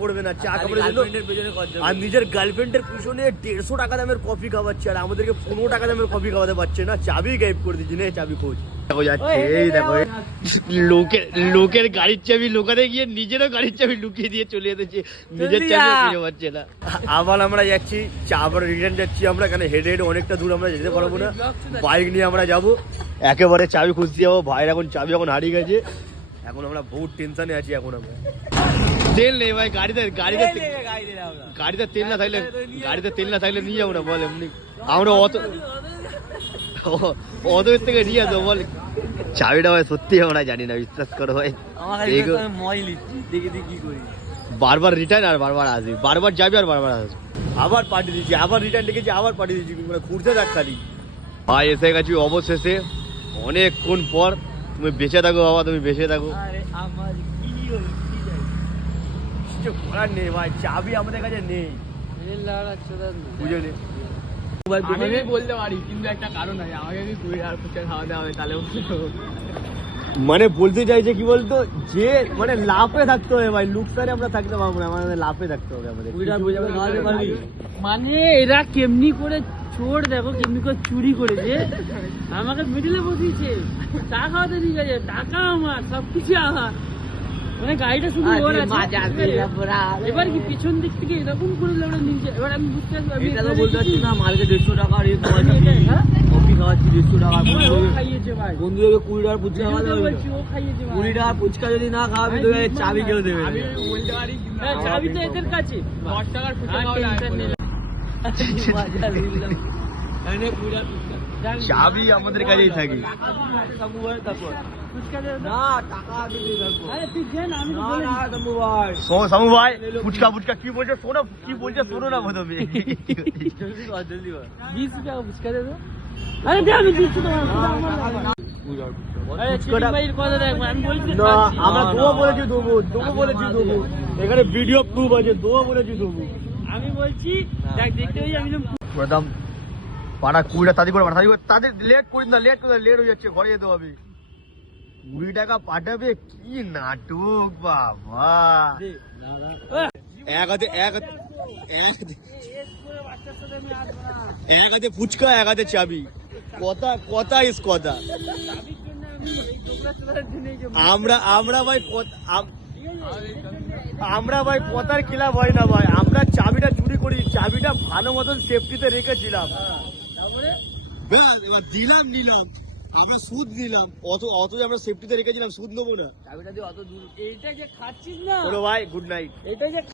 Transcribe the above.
পড়বে না, চা খাবার জন্য আর নিজের গার্লফ্রেন্ডের পিছনে 150 টাকা দামের কফি খাওয়াচ্ছে আর আমাদেরকে 15 টাকা দামের কফি খাওয়াতে পারছে না। চাবি গায়েব করে দিচ্ছি, নে চাবি খোঁজ। দেখো যাচ্ছে, এই দেখো লোকের গাড়ির চাবি লোকাতে গিয়ে নিজেরও গাড়ির চাবি লুকিয়ে দিয়ে চলে যেতেছে, নিজের চাবি খুঁজে পাচ্ছে না। আবার আমরা যাচ্ছি আবার রিটার্ন যাচ্ছি আমরা, কারণ হেডে হেডে অনেকটা দূর আমরা যেতে পারবো না, বাইক নিয়ে আমরা যাবো একেবারে চাবি খুঁজতে যাবো। ভাইয়ের এখন চাবি এখন হারিয়ে গেছে, এখন আমরা বহুত টেনশনে আছি। এখন আমরা তেল নেই ভাই, গাড়িতে তেল না থাকলে নিয়ে যাবো না বল, এমনি আমরা অত থেকে নিয়ে আসবো বল। চাবিটা ভাই সত্যি আমরা জানি না, বিশ্বাস করো ভাই। বারবার রিটার্ন আর বারবার আসবি, বারবার যাবি আর বারবার আসবি, আবার পাঠিয়ে দিচ্ছি, আবার রিটার্ন ডেকেছি, আবার পাঠিয়ে দিচ্ছি, মানে ঘুরতে থাক খালি। ভাই এসে গেছি অবশেষে অনেকক্ষণ পর। তুমি বেঁচে থাকো বাবা, তুমি বেঁচে থাকো। কিছু করার নেই ভাই, চাবি আমাদের কাছে নেই, বুঝে নে। বলতে পারি কিন্তু একটা কারণ আছে, আমাকে যদি 20,000 ফুচকা খাওয়াতে হবে তাহলে মানে বলতে চাইছে কি বলতো, যে মানে লাভে থাকতে হবে ভাই, লুকসারে আমরা থাকতে পারবো না, আমাদের লাভে থাকতে হবে আমাদের। মানে এরা কেমনি করে চোর, দেখো কেমনি করে চুরি করেছে, আমাকে মিডিলে বসিয়েছে, টাকা খাওয়াতে দিয়ে গেছে, টাকা আমার, সবকিছু আমার, মানে গাড়িটা শুধু ওর আছে। এবার কি পিছন দিক থেকে এরকম করে আমরা নিচে, এবার আমি বুঝতে পারছি বলতে পারছি না, মালকে 150 টাকা কফি খাওয়াচ্ছি, 150 টাকা খাইয়েছে ভাই, বন্ধুদেরকে 20 টাকার ফুচকা খাওয়াতে হবে, ও খাইয়েছে 20 টাকার ফুচকা যদি না খাওয়াবি তো চাবি কেউ দেবে, আমি বলতে পারি চাবি তো এদের কাছে, 10 টাকার ফুচকা চাবি আমাদের কাছেই থাকে। সমু ভাই ফুচকা ফুচকা কি বলছে শোনো, কি বলছে শোনো না প্রথমে। এখানে ভিডিও প্রুফ আছে, দেবো বলেছি দেবো। আমি বলছি দেখতে আমি প্রথম পাড়া 20 টাকা তাদের করে তাদের লেট করিস না, লেট হয়ে যাচ্ছে, ঘরে যেতে হবে। 20 টাকা পাঠাবে, কি নাটক বাবা। এক হাতে ফুচকা, এক হাতে চাবি, কথা ইস কথা। আমরা ভাই কথার খিলাফ হয় না ভাই, আমরা চাবিটা চুরি করি, চাবিটা ভালো মতন সেফটিতে রেখেছিলাম, দিলাম নিলাম, আমরা সুদ নিলাম, অত আমরা সেফটিতে রেখেছিলাম, সুদ নেবো না। চাবিটা দিয়ে অত দূর, এইটা যে খাচ্ছিস না ভাই, গুড নাইট, এইটা যে